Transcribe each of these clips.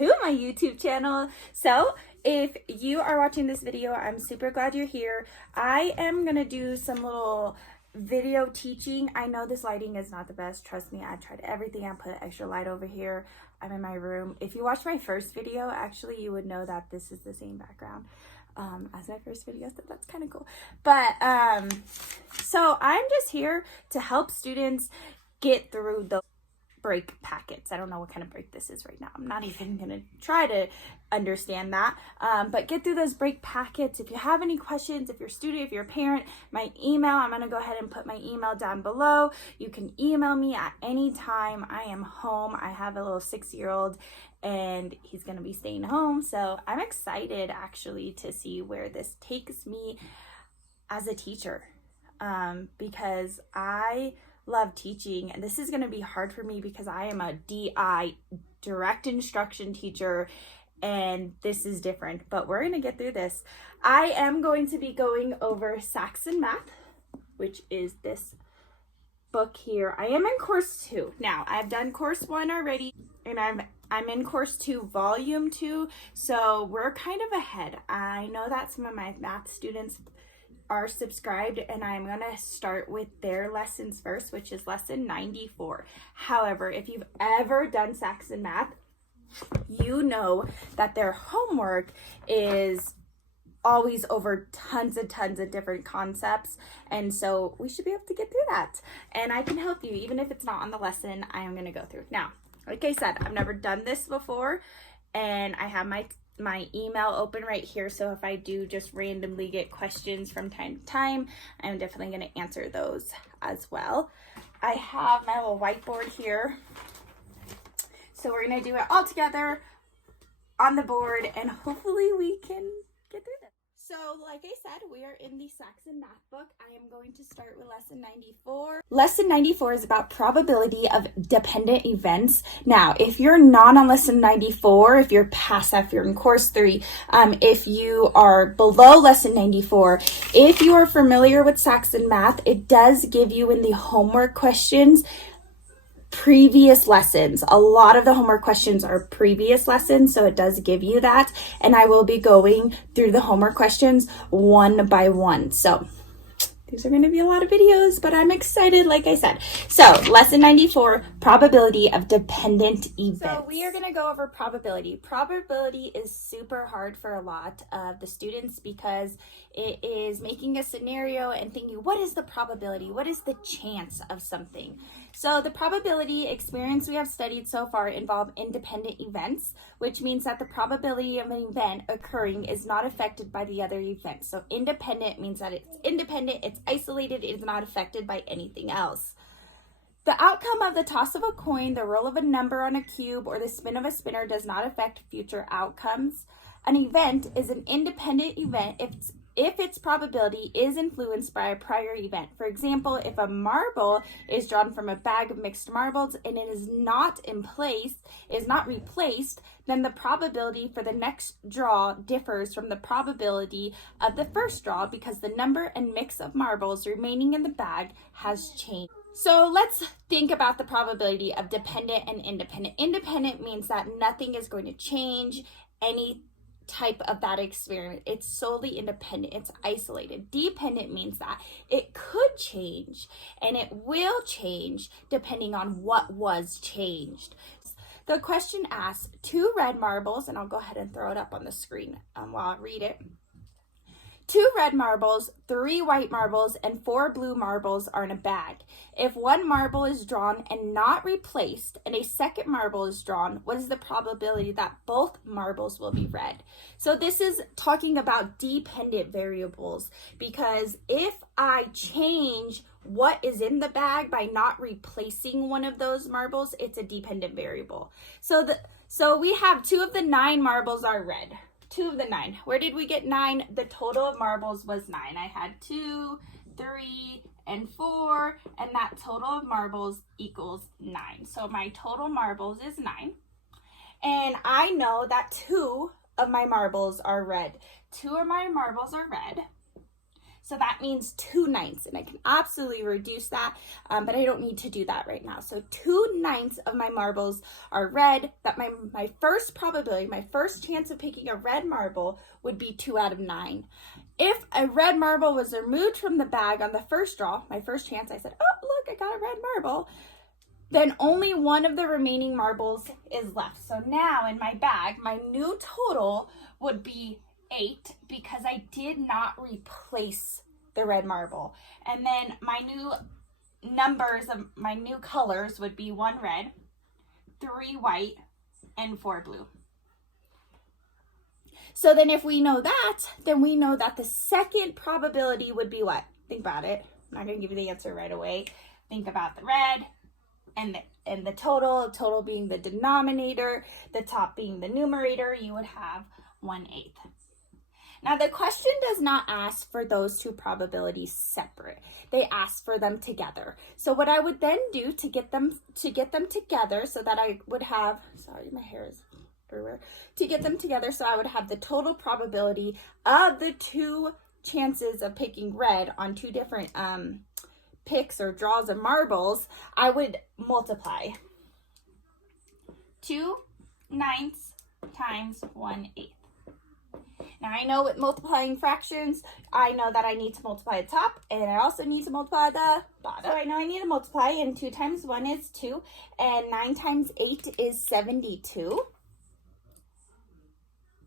to my YouTube channel. So if you are watching this video, I'm super glad you're here. I am gonna do some little video teaching. I know this lighting is not the best, trust me. I tried everything. I put extra light over here. I'm in my room. If you watched my first video, actually you would know that this is the same background as my first video, so that's kind of cool. But so I'm just here to help students get through the break packets. I don't know what kind of break this is right now. I'm not even gonna try to understand that, but get through those break packets. If you have any questions, if you're a student, if you're a parent, my email, I'm gonna go ahead and put my email down below. You can email me at any time. I am home. I have a little 6-year-old and he's gonna be staying home, so I'm excited actually to see where this takes me as a teacher, because I love teaching, and this is going to be hard for me because I am a DI, direct instruction teacher, and this is different, but we're going to get through this. I am going to be going over Saxon Math, which is this book here. I am in course 2. Now, I've done course 1 already, and I'm in course 2, volume 2, so we're kind of ahead. I know that some of my math students are subscribed, and I'm gonna start with their lessons first, which is lesson 94. However, if you've ever done Saxon Math, you know that their homework is always over tons of different concepts, and so we should be able to get through that, and I can help you. Even if it's not on the lesson, I am gonna go through. Now, like I said, I've never done this before, and I have my email open right here, so if I do just randomly get questions from time to time, I'm definitely going to answer those as well. I have my little whiteboard here, so we're going to do it all together on the board, and hopefully we can get through this. So like I said, we are in the Saxon Math book. I am going to start with lesson 94. Lesson 94 is about probability of dependent events. Now, if you're not on lesson 94, if you're past that, if you're in course 3, if you are below lesson 94, if you are familiar with Saxon Math, it does give you in the homework questions previous lessons. A lot of the homework questions are previous lessons, so it does give you that, and I will be going through the homework questions one by one. So these are going to be a lot of videos, but I'm excited, like I said. So lesson 94, probability of dependent events. So we are going to go over probability. Probability is super hard for a lot of the students because it is making a scenario and thinking, what is the probability? What is the chance of something? So the probability experience we have studied so far involve independent events, which means that the probability of an event occurring is not affected by the other event. So independent means that it's independent, it's isolated, it is not affected by anything else. The outcome of the toss of a coin, the roll of a number on a cube, or the spin of a spinner does not affect future outcomes. An event is an independent event if its probability is influenced by a prior event. For example, if a marble is drawn from a bag of mixed marbles and it is not replaced, then the probability for the next draw differs from the probability of the first draw because the number and mix of marbles remaining in the bag has changed. So let's think about the probability of dependent and independent. Independent means that nothing is going to change any type of that experiment. It's solely independent, it's isolated. Dependent means that it could change, and it will change depending on what was changed. The question asks, 2 red marbles, and I'll go ahead and throw it up on the screen while I read it. 2 red marbles, 3 white marbles, and 4 blue marbles are in a bag. If one marble is drawn and not replaced, and a second marble is drawn, what is the probability that both marbles will be red? So this is talking about dependent variables, because if I change what is in the bag by not replacing one of those marbles, it's a dependent variable. So we have 2 of the 9 marbles are red. 2 of the 9. Where did we get 9? The total of marbles was 9. I had 2, 3, and 4, and that total of marbles equals 9. So my total marbles is 9. And I know that 2 of my marbles are red. 2 of my marbles are red. So that means 2/9, and I can absolutely reduce that, but I don't need to do that right now. So 2/9 of my marbles are red. That my first probability, my first chance of picking a red marble would be 2 out of 9. If a red marble was removed from the bag on the first draw, my first chance, I said, oh, look, I got a red marble, then only one of the remaining marbles is left. So now in my bag, my new total would be 8 because I did not replace the red marble. And then my new numbers of my new colors would be 1 red, 3 white, and 4 blue. So then if we know that, then we know that the second probability would be what? Think about it. I'm not going to give you the answer right away. Think about the red and the total being the denominator, the top being the numerator. You would have 1/8. Now the question does not ask for those two probabilities separate. They ask for them together. So what I would then do to get them together so that I would have, sorry, my hair is everywhere, to get them together so I would have the total probability of the two chances of picking red on two different picks or draws of marbles, I would multiply 2/9 times 1/8. Now I know with multiplying fractions, I know that I need to multiply the top and I also need to multiply the bottom. So I know I need to multiply, and 2 times 1 is 2 and 9 times 8 is 72.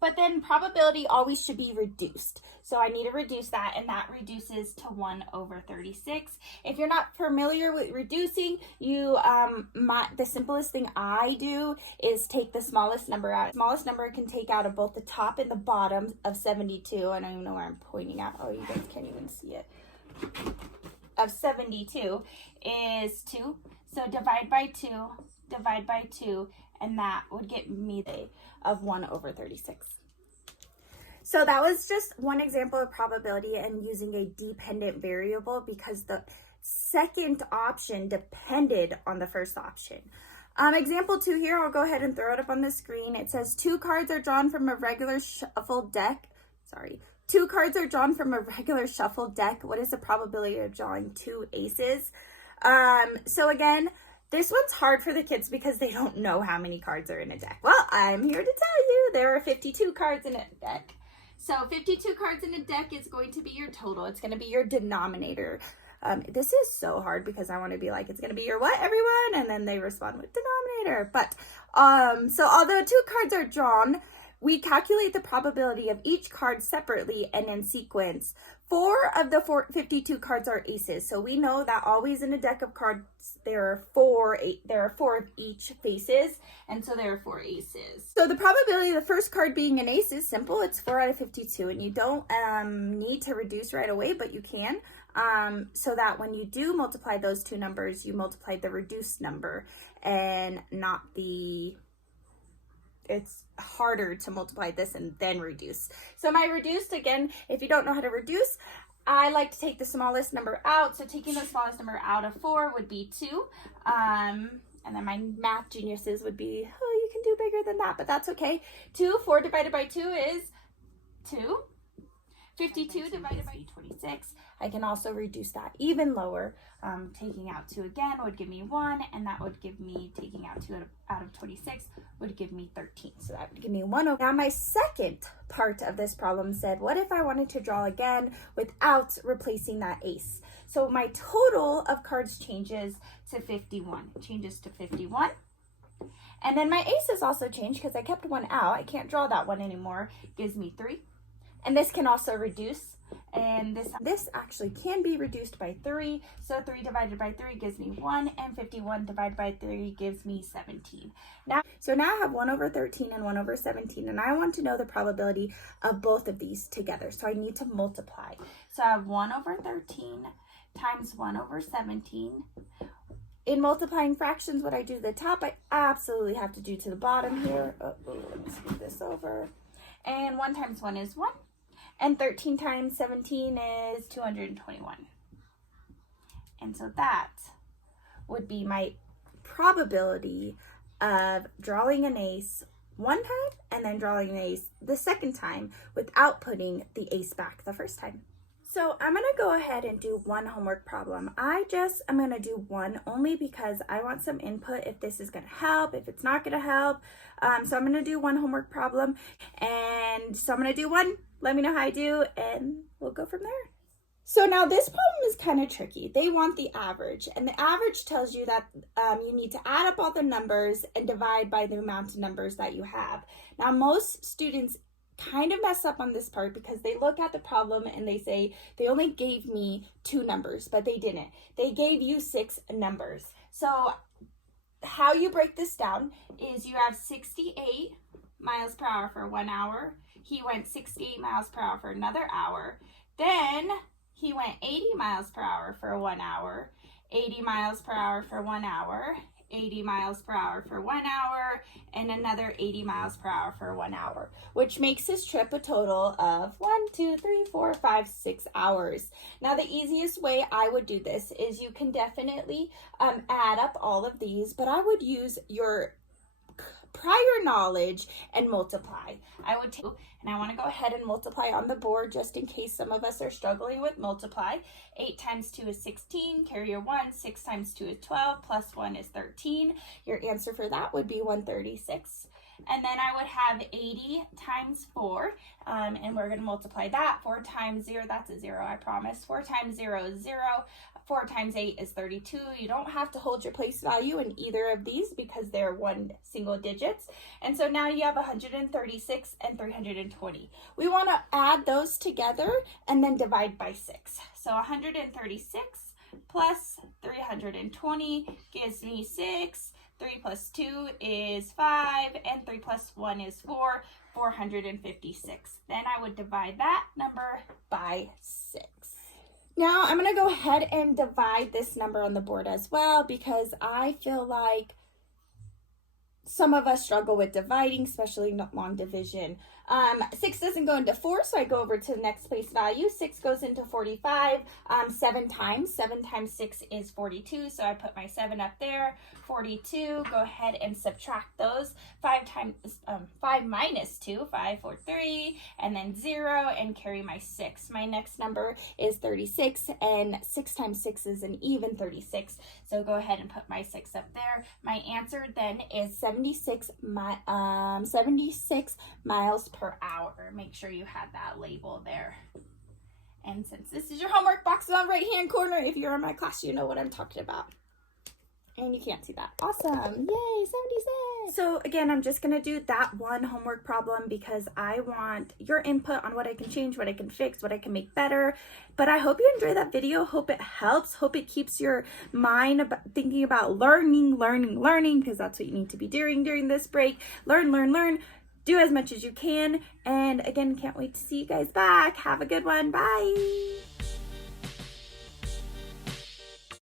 But then probability always should be reduced. So I need to reduce that, and that reduces to 1/36. If you're not familiar with reducing, the simplest thing I do is take the smallest number out. The smallest number I can take out of both the top and the bottom of 72. I don't even know where I'm pointing at. Oh, you guys can't even see it. Of 72 is 2. So divide by 2, and that would get me the of 1/36. So that was just one example of probability and using a dependent variable because the second option depended on the first option. Example 2 here, I'll go ahead and throw it up on the screen. It says 2 cards are drawn from a regular shuffled deck. Sorry. 2 cards are drawn from a regular shuffled deck. What is the probability of drawing 2 aces? So again, this one's hard for the kids because they don't know how many cards are in a deck. Well, I'm here to tell you there are 52 cards in a deck. So 52 cards in a deck is going to be your total. It's going to be your denominator. This is so hard because I want to be like, it's going to be your what, everyone? And then they respond with denominator. But, so although 2 cards are drawn, we calculate the probability of each card separately and in sequence. 4 of the 52 cards are aces. So we know that always in a deck of cards, there are 4 of each faces. And so there are 4 aces. So the probability of the first card being an ace is simple. It's 4 out of 52. And you don't need to reduce right away, but you can. So that when you do multiply those two numbers, you multiply the reduced number and not the... It's harder to multiply this and then reduce. So my reduced, again, if you don't know how to reduce, I like to take the smallest number out. So taking the smallest number out of 4 would be 2. And then my math geniuses would be, oh, you can do bigger than that, but that's okay. 4 divided by 2 is 2. 52 divided by 26. I can also reduce that even lower. Taking out 2 again would give me 1, and that would give me, taking out 2 out of 26 would give me 13. So that would give me 1 over. Now my second part of this problem said, what if I wanted to draw again without replacing that ace? So my total of cards changes to 51. It changes to 51. And then my aces also changed because I kept 1 out. I can't draw that one anymore. It gives me 3. And this can also reduce, and this actually can be reduced by 3. So 3 divided by 3 gives me 1, and 51 divided by 3 gives me 17. Now I have 1 over 13 and 1 over 17, and I want to know the probability of both of these together. So I need to multiply. So I have 1 over 13 times 1 over 17. In multiplying fractions, what I do to the top, I absolutely have to do to the bottom here. Let's move this over. And 1 times 1 is 1. And 13 times 17 is 221. And so that would be my probability of drawing an ace one time and then drawing an ace the second time without putting the ace back the first time. So So I'm going to go ahead and do one homework problem. I'm going to do one only because I want some input if this is going to help, if it's not going to help. So I'm going to do one homework problem. And so I'm going to do one. Let me know how I do and we'll go from there. So now this problem is kind of tricky. They want the average, and the average tells you that you need to add up all the numbers and divide by the amount of numbers that you have. Now most students kind of mess up on this part because they look at the problem and they say they only gave me 2 numbers, but they didn't. They gave you 6 numbers. So how you break this down is you have 68 miles per hour for 1 hour. He went 68 miles per hour for another hour. Then he went 80 miles per hour for 1 hour, 80 miles per hour for 1 hour, 80 miles per hour for 1 hour, and another 80 miles per hour for 1 hour, which makes his trip a total of 6 hours. Now, the easiest way I would do this is you can definitely add up all of these, but I would use your prior knowledge and multiply. I would take, and I want to go ahead and multiply on the board just in case some of us are struggling with multiply. 8 times 2 is 16, carry your 1, 6 times 2 is 12, plus 1 is 13. Your answer for that would be 136. And then I would have 80 times 4, and we're going to multiply that. 4 times 0, that's a 0, I promise. 4 times 0 is 0. 4 times 8 is 32. You don't have to hold your place value in either of these because they're one single digits. And so now you have 136 and 320. We want to add those together and then divide by 6. So 136 plus 320 gives me 6. 3 plus 2 is 5, and 3 plus 1 is 4, 456. Then I would divide that number by 6. Now I'm going to go ahead and divide this number on the board as well because I feel like some of us struggle with dividing, especially long division. 6 doesn't go into 4, so I go over to the next place value. 6 goes into 45 7 times. 7 times 6 is 42, so I put my 7 up there. 42, go ahead and subtract those. 5 minus 2, 5, 4, 3, and then 0, and carry my 6. My next number is 36, and 6 times 6 is an even 36, so go ahead and put my 6 up there. My answer then is 76 miles per hour. Make sure you have that label there. And since this is your homework box on the right hand corner, if you're in my class, you know what I'm talking about. And you can't see that. Awesome. Yay, 76. So again, I'm just going to do that one homework problem because I want your input on what I can change, what I can fix, what I can make better. But I hope you enjoy that video. Hope it helps. Hope it keeps your mind thinking about learning, because that's what you need to be doing during this break. Learn. Do as much as you can. And again, can't wait to see you guys back. Have a good one. Bye.